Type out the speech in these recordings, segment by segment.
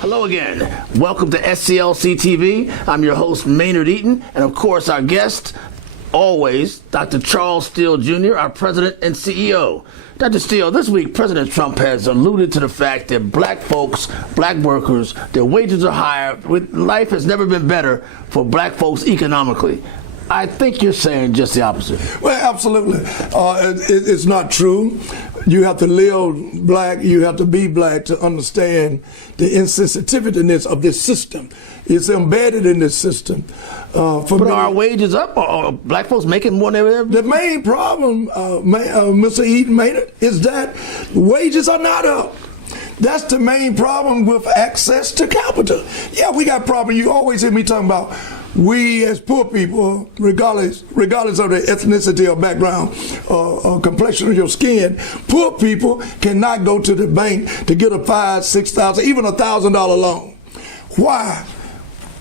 Hello again. Welcome to SCLC TV. I'm your host, Maynard Eaton, and of course our guest, always, Dr. Charles Steele Jr., our president and CEO. Dr. Steele, this week President Trump has alluded to the fact that black folks, black workers, their wages are higher. Life has never been better for black folks economically. I think you're saying just the opposite. Well, absolutely. It's not true. You have to live black, you have to be black to understand the insensitiveness of this system. It's embedded in this system. But are our wages up? Are black folks making more than ever? The main problem, Mr. Eaton Maynard, is that wages are not up. That's the main problem with access to capital. Yeah, we got problems. You always hear me talking about we as poor people, regardless of their ethnicity or background or complexion of your skin, poor people cannot go to the bank to get a $5,000, $6,000, even $1,000 loan. Why?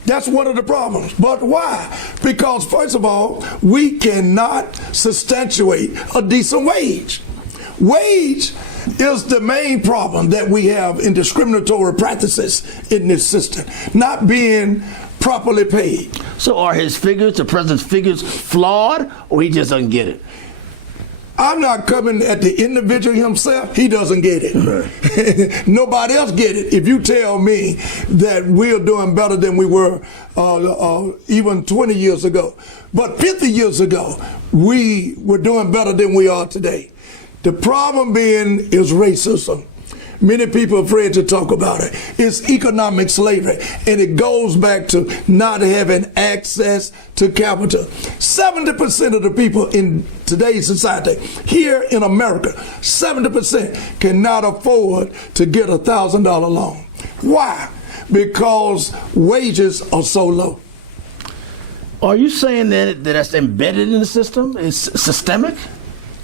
That's one of the problems. But why? Because first of all, we cannot substantiate a decent wage. Wage is the main problem that we have in discriminatory practices in this system, not being properly paid. So are his figures, the president's figures, flawed, or he just doesn't get it? I'm not coming at the individual himself. He doesn't get it. Right. Nobody else get it. If you tell me that we're doing better than we were even 20 years ago, but 50 years ago, we were doing better than we are today. The problem being is racism. Many people are afraid to talk about it. It's economic slavery, and it goes back to not having access to capital. 70% of the people in today's society, here in America, 70% cannot afford to get a $1,000 loan. Why? Because wages are so low. Are you saying that that's embedded in the system? It's systemic?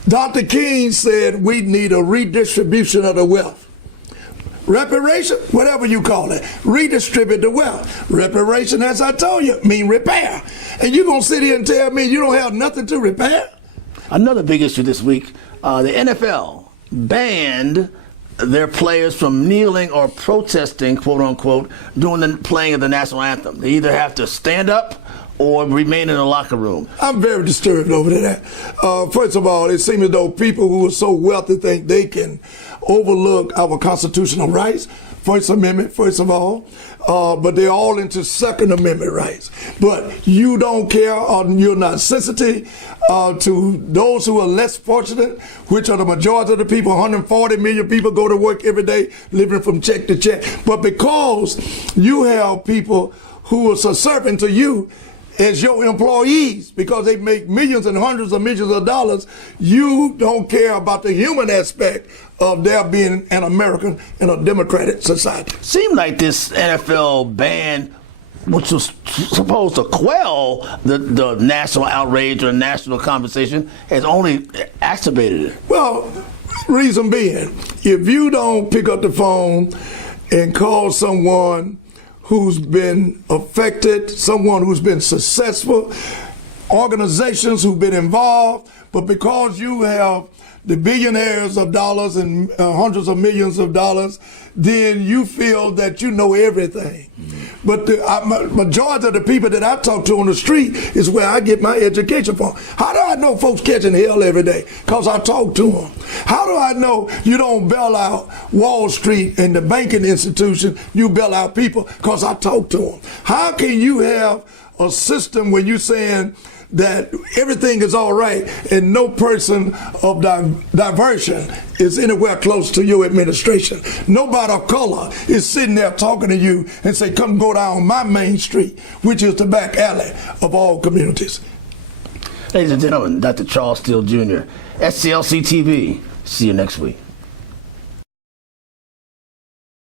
Dr. King said we need a redistribution of the wealth. Reparation, whatever you call it, redistribute the wealth. Reparation, as I told you, mean repair. And you're going to sit here and tell me you don't have nothing to repair? Another big issue this week, the NFL banned their players from kneeling or protesting, quote unquote, during the playing of the national anthem. They either have to stand up or remain in the locker room. I'm very disturbed over that. First of all, it seems as though people who are so wealthy think they can overlook our constitutional rights, First Amendment, first of all, but they're all into Second Amendment rights. But you don't care, or you're not sensitive to those who are less fortunate, which are the majority of the people. 140 million people go to work every day, living from check to check. But because you have people who are subservient to you as your employees, because they make millions and hundreds of millions of dollars, you don't care about the human aspect of their being an American in a democratic society. Seemed like this NFL ban, which was supposed to quell the national outrage or national conversation, has only exacerbated it. Well, reason being, if you don't pick up the phone and call someone who's been affected, someone who's been successful, organizations who've been involved, but because you have the billionaires of dollars and hundreds of millions of dollars, then you feel that you know everything. Mm-hmm. But the majority of the people that I talk to on the street is where I get my education from. How do I know folks catching hell every day? Because I talk to them. How do I know you don't bail out Wall Street and the banking institution, you bail out people? Because I talk to them. How can you have a system where you're saying that everything is all right and no person of diversion is anywhere close to your administration? Nobody of color is sitting there talking to you and say, come go down my main street, which is the back alley of all communities. Ladies and gentlemen, Dr. Charles Steele Jr., SCLC TV. See you next week.